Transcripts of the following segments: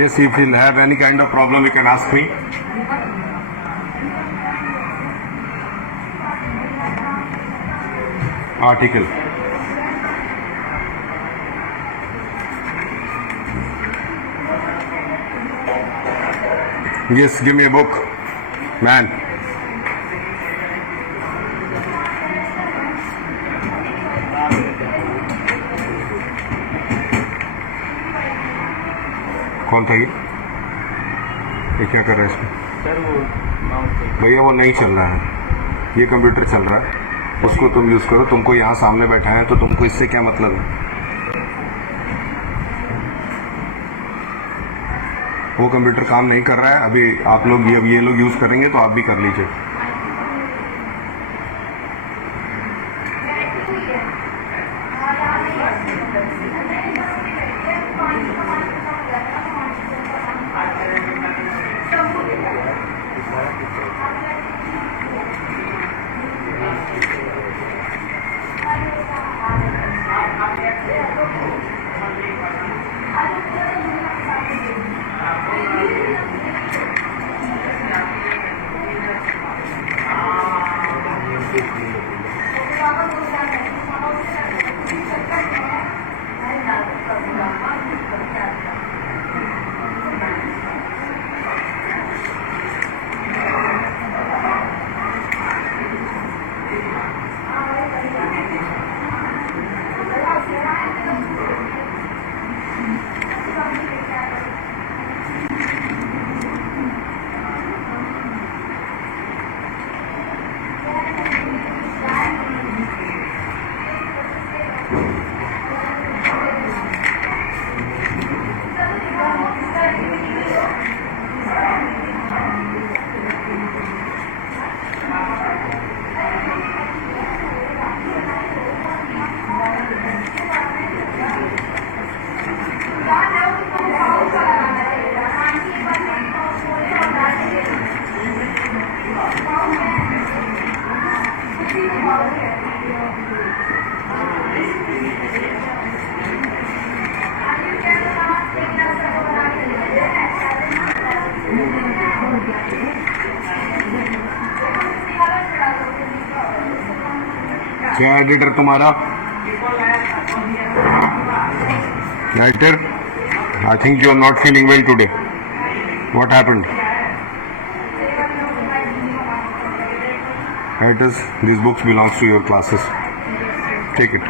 Yes, if you have any kind of problem, you can ask me. Article. Yes, give me a book, man. कौन था ये क्या कर रहा है इसमें? सर वो भैया वो नहीं चल रहा है, ये कंप्यूटर चल रहा है, उसको तुम यूज़ करो। तुमको यहाँ सामने बैठा है तो तुमको इससे क्या मतलब है? वो कंप्यूटर काम नहीं कर रहा है, अभी आप लोग ये लोग यूज़ करेंगे तो आप भी कर लीजिए। क्या एडिटर तुम्हारा? Writer, I think you are not feeling well today. What happened? Writers, these books belongs to your classes. Take it.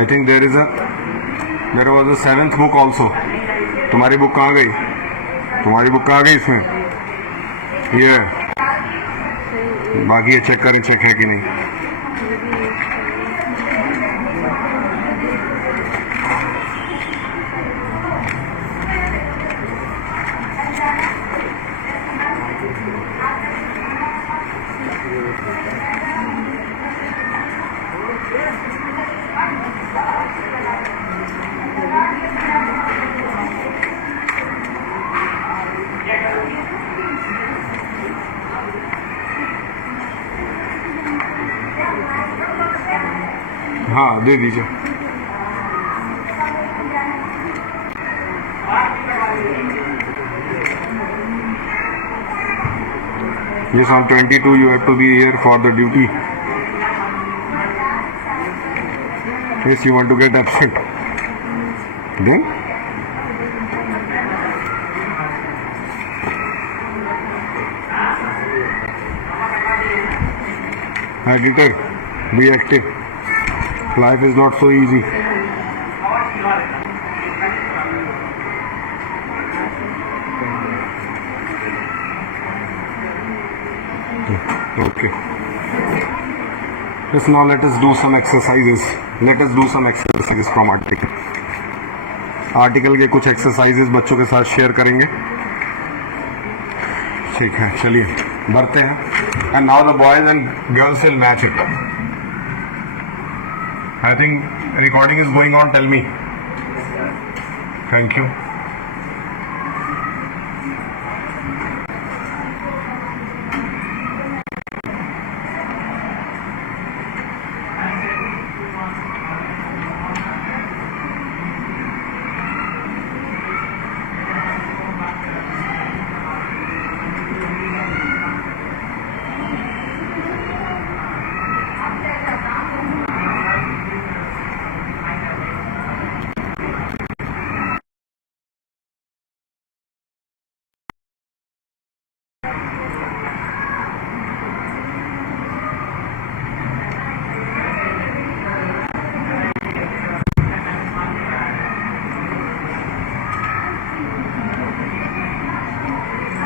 I think there was a 7th book also. तुम्हारी बुक कहाँ गई? तुम्हारी बुक कहाँ गई इसमें? ये बाकी ये चेक करें, चेक है कि नहीं. हाँ, दे दीजिए. Yes, on 22 you have to be here for the duty. Yes, you want to get absent. Then? Editor, be active. Life is not so easy. Okay. Just now let us do some exercises. Let us do some exercises from article. Article के कुछ exercises बच्चों के साथ share करेंगे. ठीक है, चलिए बढ़ते हैं. And now the boys and girls will match it. I think recording is going on. Tell me. Thank you.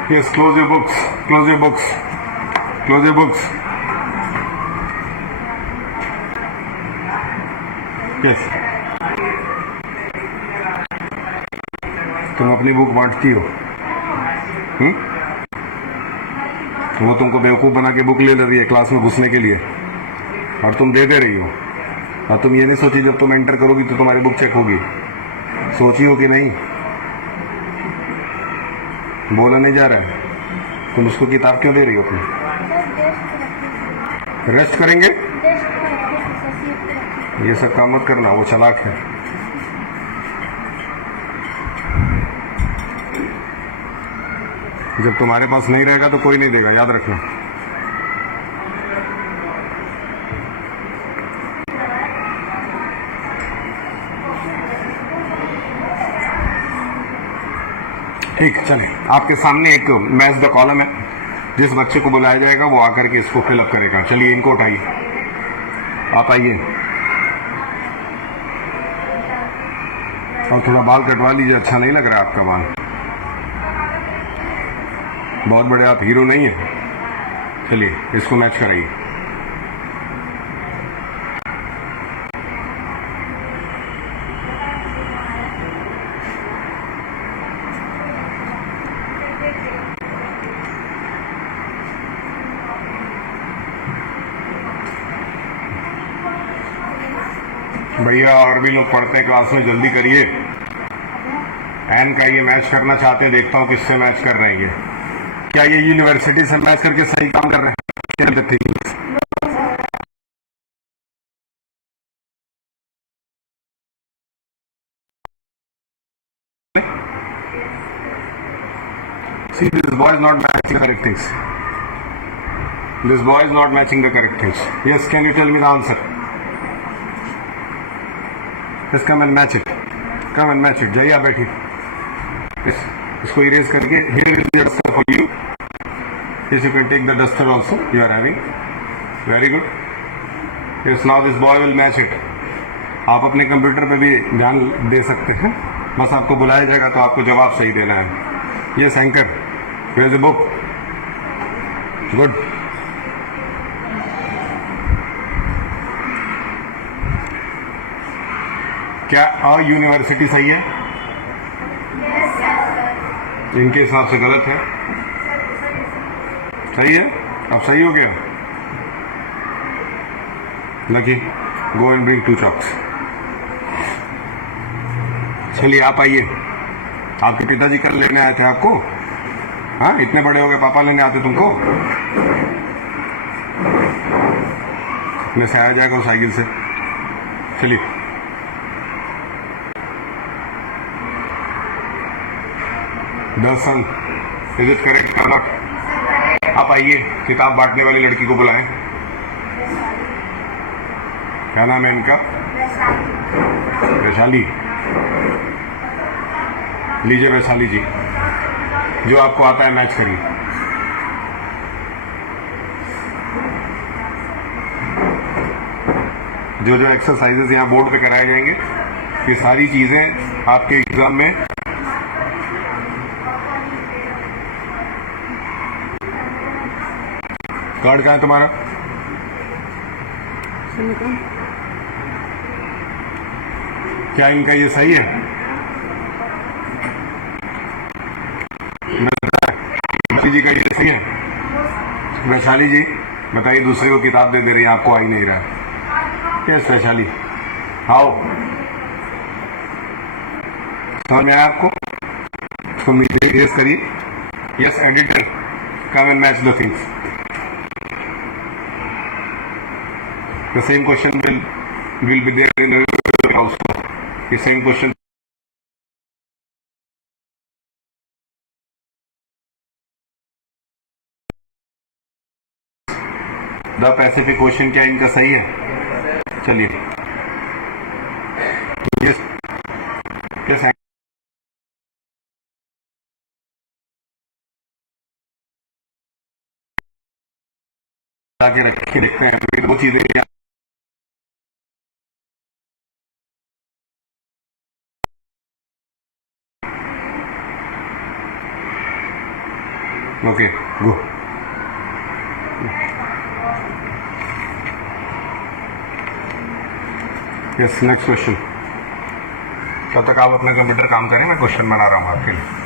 Yes, close your books. Close your books. Close your books. Yes. तुम अपनी book बांटती हो, वो तुमको बेवकूफ बना के book ले रही है क्लास में घुसने के लिए, और तुम दे रही हो। और तुम ये नहीं सोची जब तुम एंटर करोगी तो तुम्हारी बुक चेक होगी, सोची हो कि नहीं? बोला नहीं जा रहा है। तुम उसको किताब क्यों दे रही हो अपनी? रेस्ट करेंगे? ये सब काम मत करना, वो चालाक है। जब तुम्हारे पास नहीं रहेगा तो कोई नहीं देगा, याद रखना। ठीक, चले। आपके सामने एक मैच द कॉलम है, जिस बच्चे को बुलाया जाएगा वो आकर के इसको फिलअप करेगा। चलिए, इनको उठाइए, आप आइए और थोड़ा बाल कटवा लीजिए, अच्छा नहीं लग रहा है आपका बाल। बहुत बड़े आप हीरो नहीं है। चलिए, इसको मैच कराइए। भैया और भी लोग पढ़ते हैं क्लास में, जल्दी करिए। एन का ये मैच करना चाहते हैं, देखता हूँ किससे मैच कर रहे हैं ये। क्या ये यूनिवर्सिटी से मैच करके सही काम कर रहे हैं? See, this boy is not matching the correct things. This boy is not matching the correct things. Yes, can you tell me the answer? Yes, come and match it. Come and match it. जाइए, आप बैठिए। Yes, इसको erase करके, here is the duster for you. Yes, you can take the duster also. You are having. Very good. Yes, now this boy will match it. आप अपने computer पे भी ध्यान दे सकते हैं, बस आपको बुलाया जाएगा तो आपको जवाब सही देना है। Yes, anchor. Where is the book? Good. क्या अ यूनिवर्सिटी सही है? इनके हिसाब से गलत है। सही है? अब सही हो गया। Lucky, go and bring 2 chalks. चलिए, आप आइए। आपके पिताजी कल लेने आए थे आपको? हाँ, इतने बड़े हो गए, पापा लेने आते तुमको? में से आया जाएगा उस साइकिल से। चलिए, दर्शन, इज इट करेक्ट और नॉट? आप आइए, किताब बांटने वाली लड़की को बुलाएं। क्या नाम है इनका? वैशाली। लीजिए वैशाली जी, जो आपको आता है मैच करिए। जो जो एक्सरसाइजेस यहाँ बोर्ड पे कराए जाएंगे, ये सारी चीजें आपके एग्जाम में कार्ड कहाँ है तुम्हारा? क्या इनका ये सही है? जी का ये सही है? वैशाली जी बताइए, दूसरे को किताब दे रही है, आपको आ ही नहीं रहा है। यस वैशाली, आओ। समझ में आया आपको? इसको मीडिया करिए। Yes editor, come and match the things. The same question will be there in the also. The same question. The Pacific Ocean क्या इनका सही है? चलिए, yes, yes, आगे रख के देखते हैं। दो चीजें okay go. Yes next question. तब तक आप अपना कंप्यूटर काम करें, मैं क्वेश्चन बना रहा हूँ आपके लिए।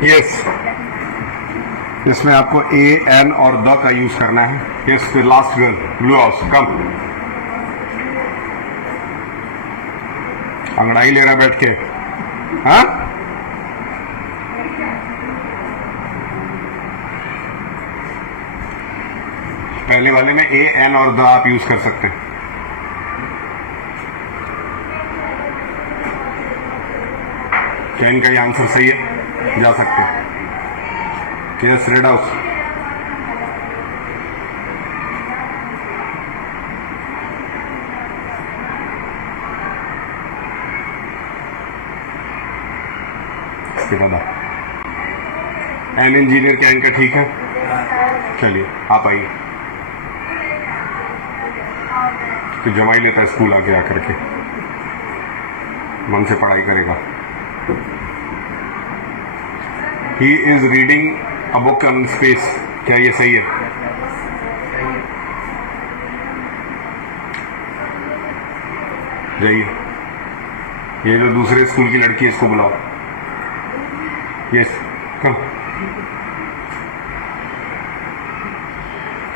यस, इसमें आपको ए एन और द का यूज करना है। यस, फिर लास्ट गर्ल ब्लू हाउस कम। अंगड़ाई लेना बैठ के। हाँ, पहले वाले में ए एन और द आप यूज कर सकते हैं। क्या इनका ये आंसर सही है? जा सकते हैं। Yes, red house. इसके बाद एन इंजीनियर, क्या इनका ठीक है? चलिए आप आइए। तो जमा ही लेता है स्कूल आके आकर के, मन से पढ़ाई करेगा। He is reading a book on space, क्या ये सही है? जाइए, ये जो दूसरे स्कूल की लड़की है इसको बुलाओ। यस, कम।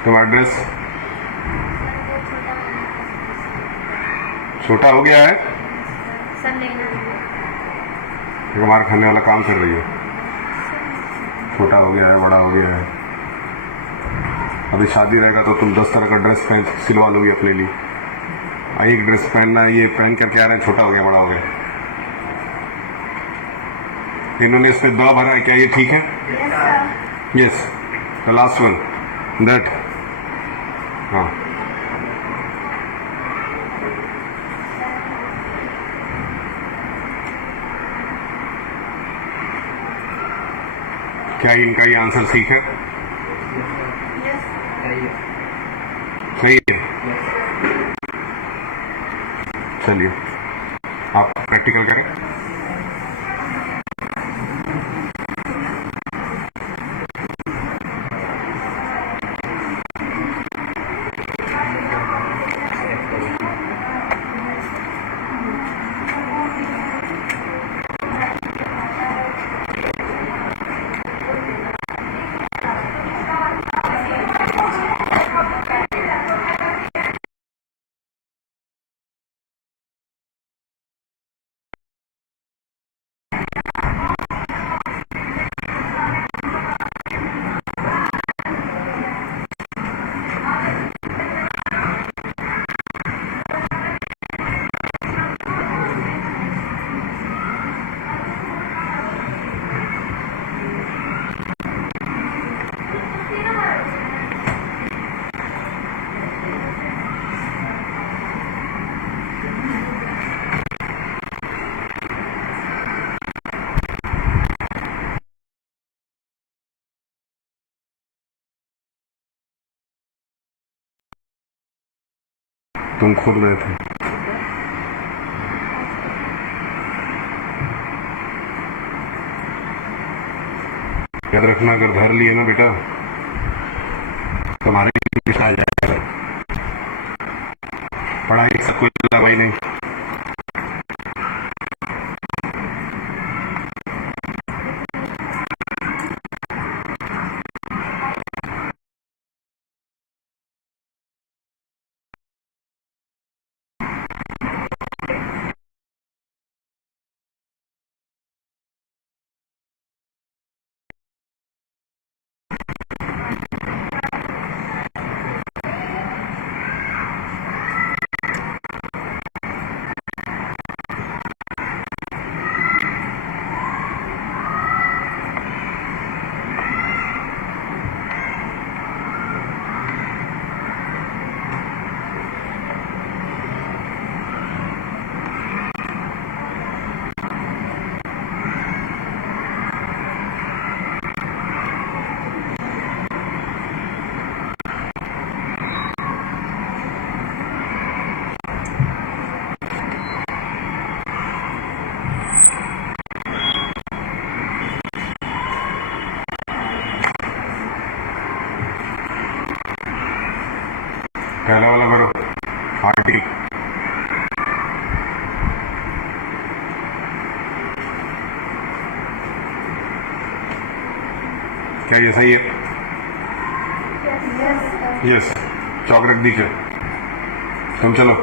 तुम्हारा ड्रेस छोटा हो गया है, मार खाने वाला काम कर रही है। छोटा हो गया है, बड़ा हो गया है। अभी शादी रहेगा तो तुम 10 तरह का ड्रेस पहन सिलवा लोगी अपने लिए। एक ड्रेस पहनना, ये पहन करके आ रहे हैं, छोटा हो गया, बड़ा हो गया। इन्होंने इस पे द भरा है, क्या ये ठीक है? Yes, the last one that. हाँ, क्या इनका ये आंसर ठीक है? सही है। चलिए आप प्रैक्टिकल करें। तुम खोल रहे थे। याद रखना, अगर धर लिए ना बेटा तुम्हारे पीछे आ जाएगा। पढ़ाई सब कुछ दवाई नहीं। पहला वाला करो, आर्टिकल। क्या ये सही है? यस। चौक रख दीजिए। तुम चलो,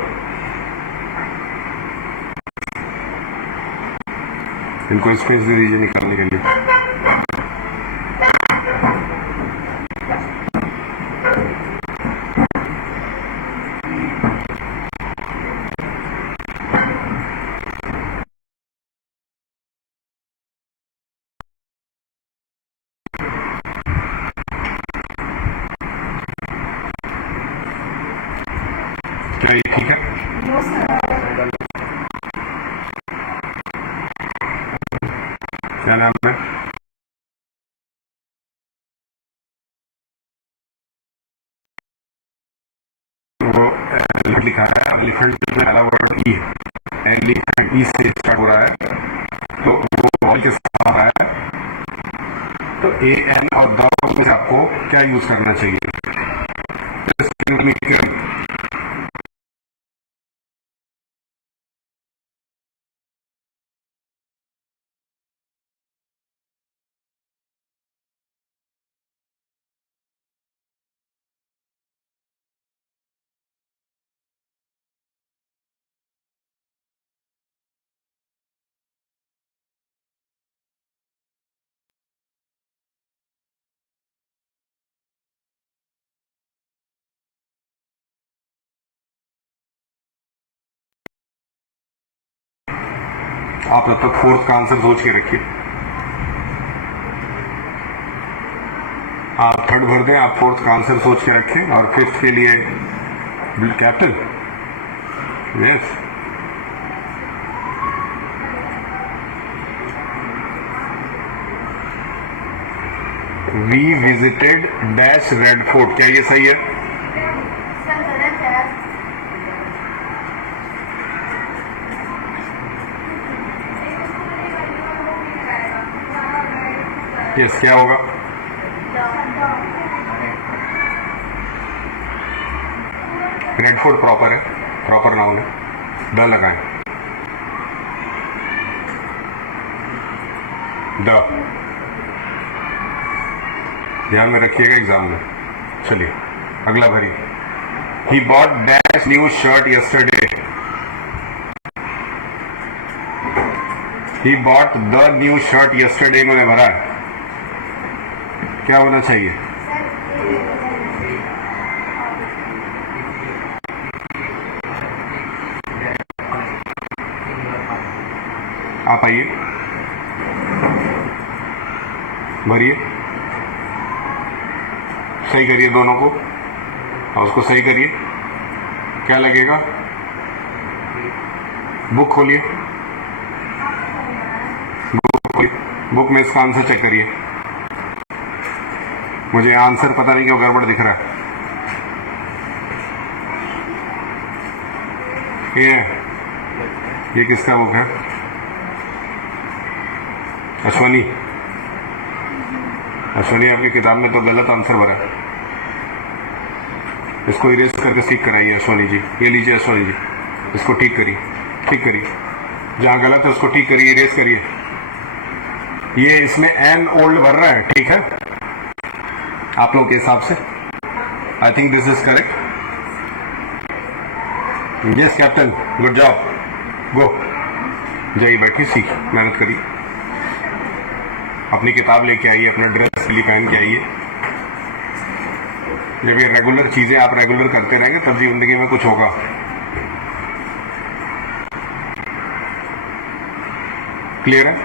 इनको स्पेस दे दीजिए निकालने के लिए। क्या ये ठीक है? क्या नाम है? वो एलिफेंट लिखा है। एलिफेंट में पहला वर्ड ई है। एलिफेंट ई से स्टार्ट हो रहा है, तो वो बॉल के साथ आ रहा है। तो ए एन और द में से आपको क्या यूज करना चाहिए? आप तब तक फोर्थ का आंसर सोच के रखिए। आप थर्ड भर दें, आप फोर्थ का आंसर सोच के रखें, और फिफ्थ के लिए capital. Yes. We visited dash Red Fort. क्या ये सही है? यस। क्या होगा? रेड फोर्ट प्रॉपर है, प्रॉपर नाउन है। द लगाएं। द ध्यान में रखिएगा एग्जाम में। चलिए अगला भरी। He bought dash new shirt yesterday. He bought the new shirt yesterday मैंने भरा है। क्या होना चाहिए? आप आइए, भरिए, सही करिए दोनों को, और उसको सही करिए। क्या लगेगा? बुक खोलिए, बुक में इसका आंसर चेक करिए। मुझे आंसर पता नहीं क्यों गड़बड़ दिख रहा है। ये किसका बुक है? अश्वनी, अश्वनी आपकी किताब में तो गलत आंसर भरा है। इसको इरेज करके सीख कराइए अश्वनी जी। ये लीजिए अश्वनी जी, इसको ठीक करिए, ठीक करिए, जहां गलत है उसको ठीक करिए, इरेज करिए। ये इसमें एन ओल्ड भर रहा है, ठीक है, आप लोगों के हिसाब से। I think this is correct. Yes captain, good job, go. जाइए बैठिए, सीख, मेहनत करिए, अपनी किताब लेके आइए, अपना ड्रेस सिली पहन के आइए। जब ये रेगुलर चीजें आप रेगुलर करते रहेंगे तब जिंदगी में कुछ होगा। क्लियर है?